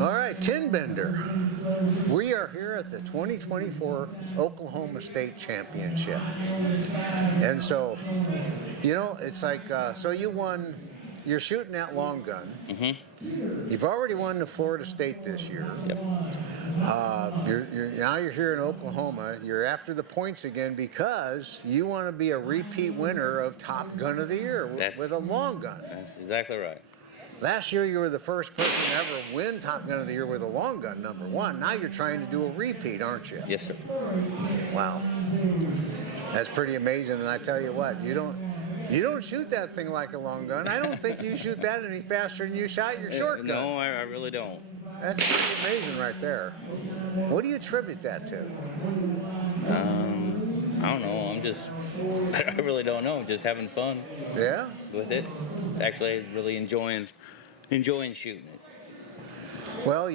All right, Tin Bender. We are here at the 2024 Oklahoma State Championship. And so, it's like, so you won, you're shooting that long gun. Mm-hmm. You've already won the Florida State this year. Yep. Now you're here in Oklahoma. You're after the points again because you want to be a repeat winner of Top Gun of the Year with a long gun. That's exactly right. Last year you were the first person to ever win Top Gun of the Year with a long gun, #1. Now you're trying to do a repeat, aren't you? Yes, sir. Wow. That's pretty amazing. And I tell you what, you don't shoot that thing like a long gun. I don't think you shoot that any faster than you shot your short gun. No, I really don't. That's pretty amazing right there. What do you attribute that to? I don't know. I really don't know. Just having fun. Yeah? With it. Actually, really enjoying shooting it. Well,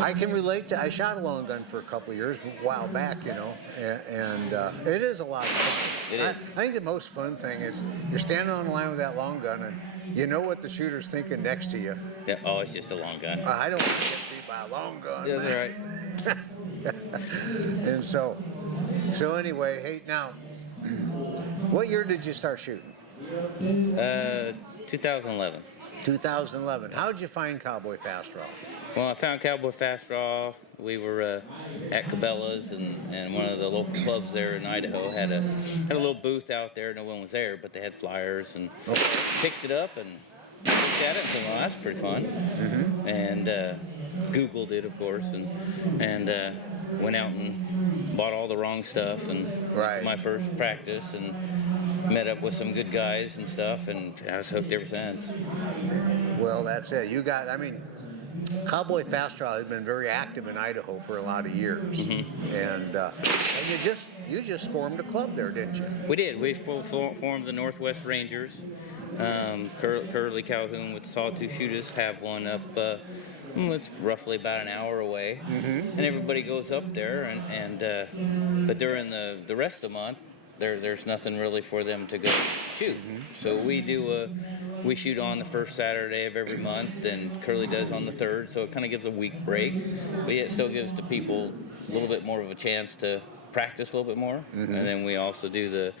I can relate to. I shot a long gun for a couple of years, a while back, and it is a lot of fun. I think the most fun thing is you're standing on the line with that long gun, and you know what the shooter's thinking next to you. Yeah. Oh, it's just a long gun. I don't want to get beat by a long gun. That's right. And so anyway, hey, now, what year did you start shooting? 2011. 2011. How did you find Cowboy Fast Draw? Well, I found Cowboy Fast Draw. We were at Cabela's, and one of the local clubs there in Idaho had a little booth out there. No one was there, but they had flyers, and picked it up and looked at it and said, well, that's pretty fun. Mm-hmm. And Googled it, of course, and went out and bought all the wrong stuff, and went to my first practice, and met up with some good guys and stuff, and I was hooked ever since. Well, that's it. Cowboy Fast Draw has been very active in Idaho for a lot of years, mm-hmm. and you just formed a club there, didn't you? We did. We formed the Northwest Rangers. Curly Calhoun with the Sawtooth Shootist have one up. It's roughly about an hour away, mm-hmm. and everybody goes up there, but during the rest of the month, there's nothing really for them to go shoot. Mm-hmm. So we shoot on the first Saturday of every month, and Curly does on the third. So it kind of gives a week break, but it still gives the people a little bit more of a chance to practice a little bit more. Mm-hmm. And then we also do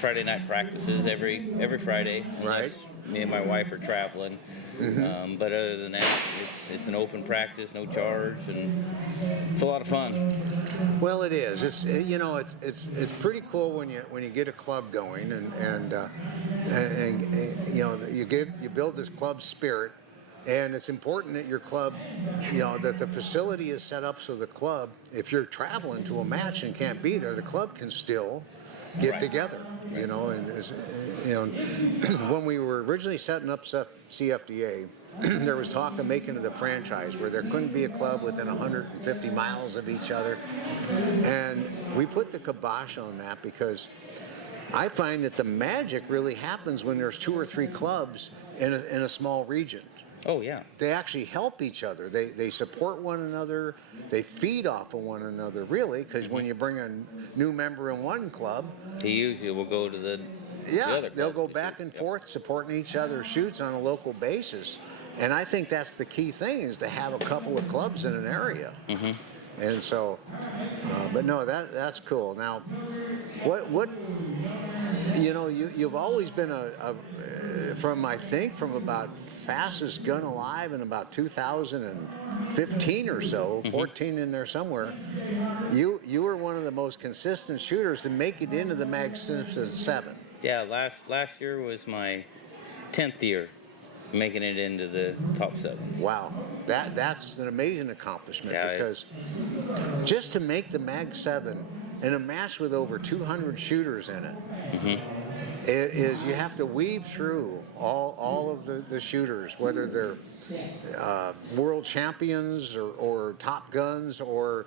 Friday night practices every Friday, unless me and my wife are traveling. Mm-hmm. But other than that, it's an open practice, no charge, and it's a lot of fun. Well, it is. It's pretty cool when you get a club going, and you build this club spirit, and it's important that your club, that the facility is set up so the club, if you're traveling to a match and can't be there, the club can still get together. When we were originally setting up CFDA, there was talk of making it a franchise where there couldn't be a club within 150 miles of each other. And we put the kibosh on that because I find that the magic really happens when there's 2 or 3 clubs in a small region. Oh, yeah. They actually help each other. They support one another. They feed off of one another, really, because when you bring a new member in one club, he usually will go to the other club. They'll go back and forth supporting each other's shoots on a local basis. And I think that's the key thing, is to have a couple of clubs in an area. Mm-hmm. And so, but no, that's cool. Now, what you've always been from about fastest gun alive in about 2015 or so, mm-hmm. 14 in there somewhere. You were one of the most consistent shooters to make it into the Magnificent 7. Yeah, last year was my 10th year making it into the top 7. Wow, that's an amazing accomplishment, because just to make the Mag 7 in a match with over 200 shooters in it, mm-hmm. is you have to weave through all of the shooters, whether they're world champions or top guns or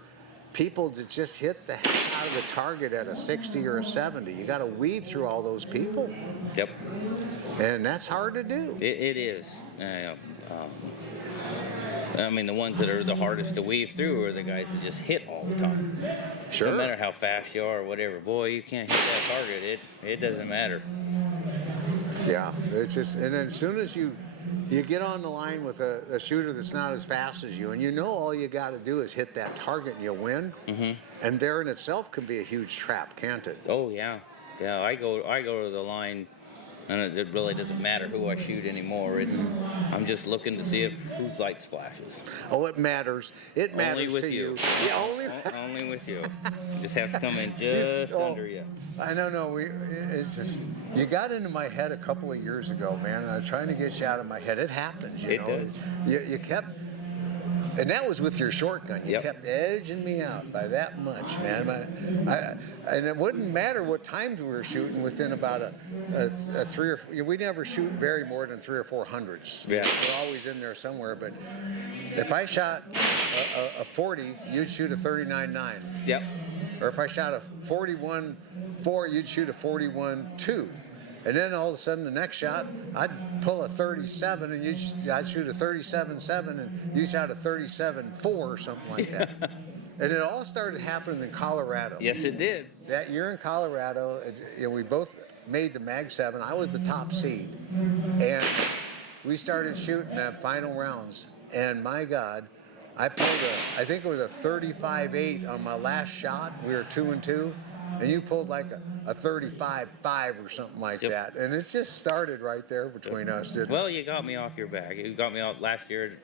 people that just hit the heck out of the target at a 60 or a 70. You got to weave through all those people. Yep. And that's hard to do. It is. I mean, the ones that are the hardest to weave through are the guys that just hit all the time. Sure. No matter how fast you are or whatever. Boy, you can't hit that target. It doesn't matter. Yeah. It's just, and then as soon as you you get on the line with a shooter that's not as fast as you, and you know all you got to do is hit that target and you win. And there in itself can be a huge trap, can't it? Oh yeah, yeah. I go to the line, and it really doesn't matter who I shoot anymore. I'm just looking to see if whose lights flashes. Oh, it matters. It matters Only with to you. you. Yeah, only. Only with you. Just have to come in just under you. I don't know. It's just you got into my head a couple of years ago, man. And I was trying to get you out of my head. It happens, you It know. does. You kept, and that was with your shortgun. You Yep. kept edging me out by that much, man. And it wouldn't matter what times we were shooting. Within about a three or we never shoot very more than 300 or 400. Yeah. We're always in there somewhere. But if I shot a 40, you'd shoot a 39.9. Yep. Or if I shot a 41.4, you'd shoot a 41.2. And then all of a sudden, the next shot, I'd pull a 37, and I'd shoot a 37.7, and you shot a 37.4 or something like that. And it all started happening in Colorado. Yes, it did. That year in Colorado, we both made the Mag 7. I was the top seed. And we started shooting that final rounds. And my God, I pulled I think it was a 35.8 on my last shot. We were 2-2. And you pulled like a 35.5 or something like that. And it just started right there between us, didn't it? Well, you got me off your back. You got me off last year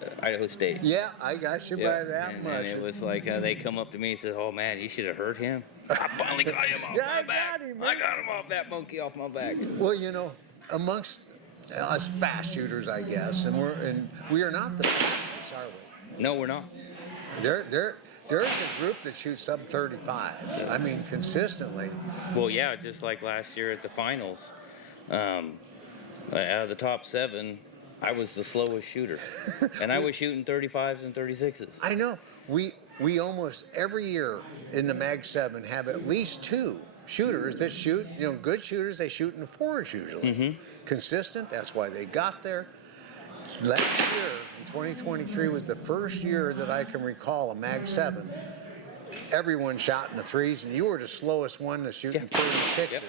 at Idaho State. Yeah, I got you by that and, much. And it was like they come up to me and said, "Oh man, you should have hurt him." I finally got him off my back. Got him, I got him off that monkey off my back. Well, you know, amongst us fast shooters, I guess, and we are not the fastest, are we? No, we're not. There's a group that shoots sub 35. I mean, consistently. Well, yeah, just like last year at the finals, out of the top 7, I was the slowest shooter, and I was shooting 35s and 36s. I know. We almost every year in the Mag 7 have at least 2 shooters that shoot. You know, good shooters, they shoot in the 4s usually. Consistent. That's why they got there. Last year, in 2023, was the first year that I can recall a Mag 7. Everyone shot in the 3s, and you were the slowest one to shoot in 36s. Yep.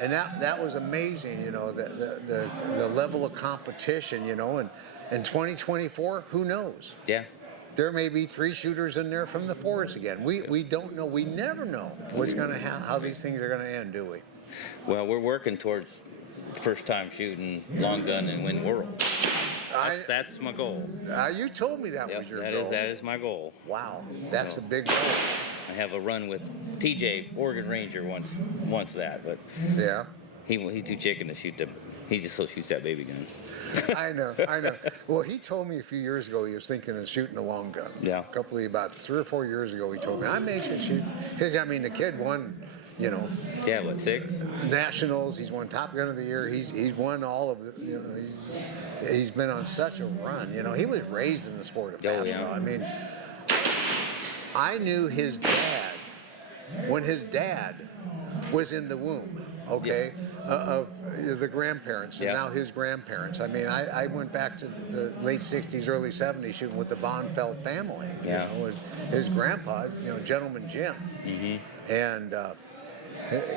And that was amazing, you know, the level of competition, you know. And in 2024, who knows? Yeah. There may be 3 shooters in there from the 4s again. We don't know. We never know what's going to how these things are going to end, do we? Well, we're working towards first time shooting long gun and win world. That's my goal. You told me that was your goal. That is my goal. Wow, that's a big goal. I have a run with TJ, Oregon Ranger, wants that, but Yeah. he's too chicken to shoot them. He just still shoots that baby gun. I know. Well, he told me a few years ago he was thinking of shooting a long gun. Yeah. About 3 or 4 years ago, he told me I may shoot because I mean the kid won, you know. Yeah, what, 6? Nationals. He's won Top Gun of the Year. He's won all of the. You know, he's been on such a run. You know, he was raised in the sport of fast draw. I mean, I knew his dad when his dad was in the womb. Okay, of the grandparents, and now his grandparents. I mean, I went back to the late '60s, early '70s, shooting with the Von Feld family. Yeah. You know, his grandpa, you know, Gentleman Jim, and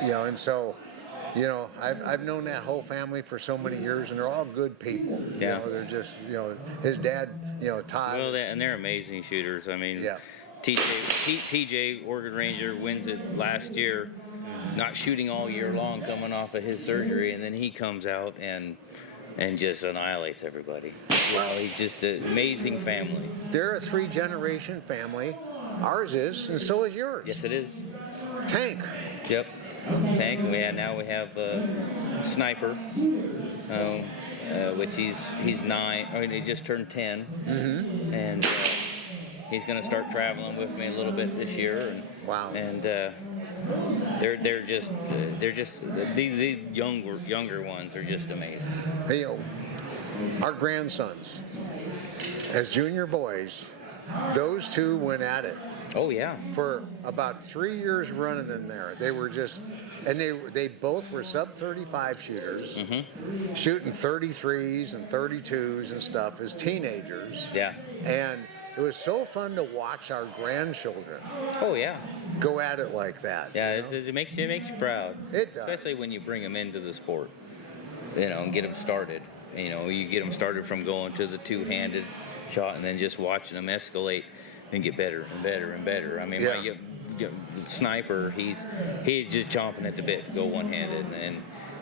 you know, and so, you know, I've known that whole family for so many years, and they're all good people. Yeah. You know, they're just, you know, his dad, you know, Todd. Well, they're amazing shooters. I mean, Yeah. TJ, Oregon Ranger, wins it last year, not shooting all year long, coming off of his surgery, and then he comes out and just annihilates everybody. Well, he's just an amazing family. They're a 3-generation family. Ours is, and so is yours. Yes, it is. Tank. Yep. Tank. Now we have Sniper, which he's 9. I mean, he just turned 10, and he's going to start traveling with me a little bit this year. And, Wow. And they're just the younger ones are just amazing. Hey, our grandsons, as junior boys, those 2 went at it. Oh yeah. For about 3 years running in there. They were just, and they both were sub 35 shooters, shooting 33s and 32s and stuff as teenagers. Yeah. And it was so fun to watch our grandchildren Oh yeah. go at it like that. Yeah. you know? It makes you proud. It does. Especially when you bring them into the sport, you know, and get them started. You know, you get them started from going to the two-handed shot and then just watching them escalate and get better and better and better. I mean, Yeah. my sniper, he's just chomping at the bit to go one-handed,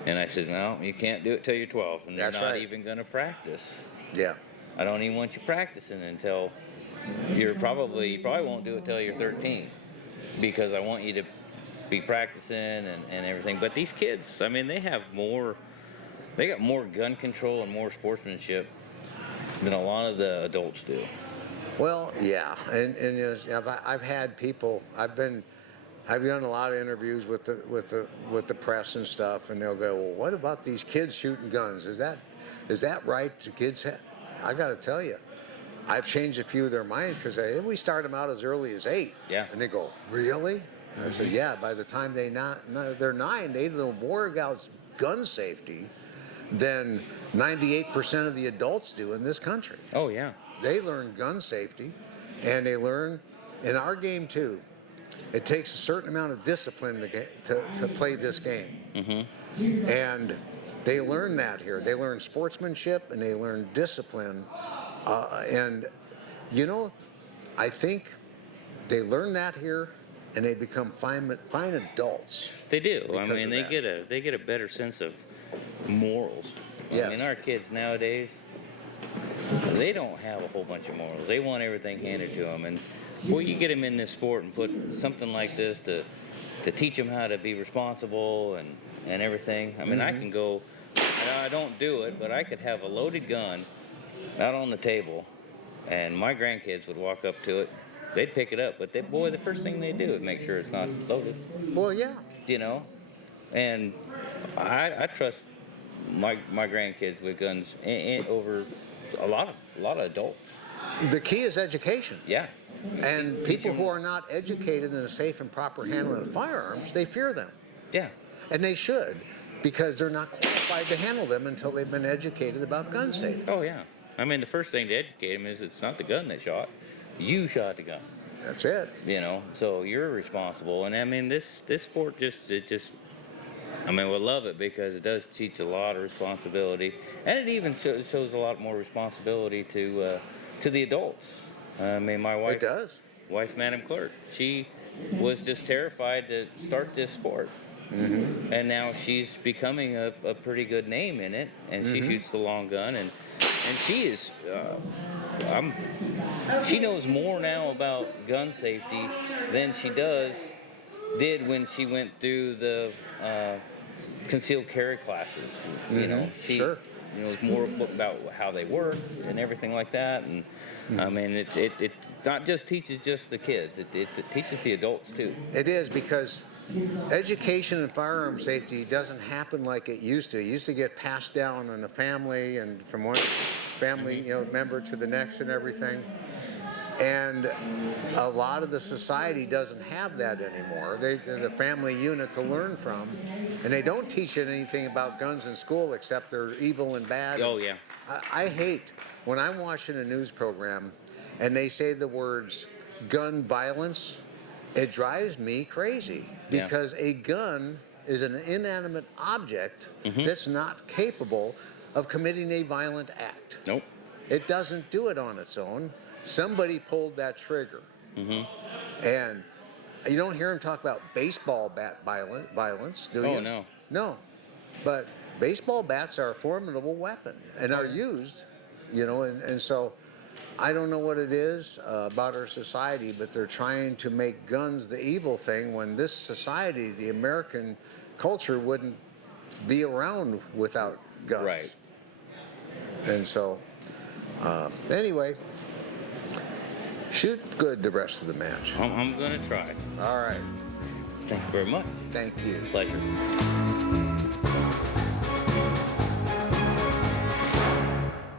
and I said, no, you can't do it till you're 12, and they're That's not right. even going to practice. Yeah. I don't even want you practicing until you probably won't do it till you're 13, because I want you to be practicing and everything. But these kids, I mean, they got more gun control and more sportsmanship than a lot of the adults do. Well, yeah, and you know, I've had people. I've done a lot of interviews with the press and stuff, and they'll go, "Well, what about these kids shooting guns? Is that right? Do kids I got to tell you, I've changed a few of their minds because we start them out as early as 8. Yeah. And they go, really? I said, yeah. By the time they're 9, they know more about gun safety than 98% of the adults do in this country. Oh yeah. They learn gun safety, and they learn in our game too. It takes a certain amount of discipline to play this game. Mm-hmm. And they learn that here. They learn sportsmanship and they learn discipline. And, you know, I think they learn that here and they become fine adults. They do. I Because mean, of they get a better sense of morals. Yes. I mean, our kids nowadays, they don't have a whole bunch of morals. They want everything handed to them. And boy, you get them in this sport and put something like this to teach them how to be responsible and everything. I mean, I can go, I don't do it, but I could have a loaded gun out on the table, and my grandkids would walk up to it. They'd pick it up, but the first thing they do is make sure it's not loaded. Well, yeah. You know, and I trust my grandkids with guns over a lot of adults. The key is education. Yeah. And people who are not educated in a safe and proper handling of firearms, they fear them. Yeah. And they should, because they're not qualified to handle them until they've been educated about gun safety. Oh yeah. I mean, the first thing to educate them is it's not the gun that shot. You shot the gun. That's it. You know, so you're responsible. And I mean, this sport I mean, we love it because it does teach a lot of responsibility, and it even shows a lot more responsibility to the adults. I mean, my It does. wife, Madam Clerk, she was just terrified to start this sport. Mm-hmm. And now she's becoming a pretty good name in it, and she shoots the long gun, and she is, she knows more now about gun safety than she did when she went through the concealed carry classes. You know, she Sure. knows more about how they work and everything like that, and I mean, it not just teaches just the kids, it teaches the adults too. It is, because education in firearm safety doesn't happen like it used to. It used to get passed down in a family and from one family member to the next and everything. And a lot of the society doesn't have that anymore. They're the family unit to learn from, and they don't teach it anything about guns in school except they're evil and bad. Oh yeah. I hate when I'm watching a news program and they say the words gun violence. It drives me crazy, because a gun is an inanimate object that's not capable of committing a violent act. Nope. It doesn't do it on its own. Somebody pulled that trigger. And you don't hear them talk about baseball bat violence, do you? Oh no. No. But baseball bats are a formidable weapon and are used, and so I don't know what it is about our society, but they're trying to make guns the evil thing when this society, the American culture, wouldn't be around without guns. Right. And so, anyway, shoot good the rest of the match. I'm gonna try. All right. Thank you very much. Thank you. Pleasure.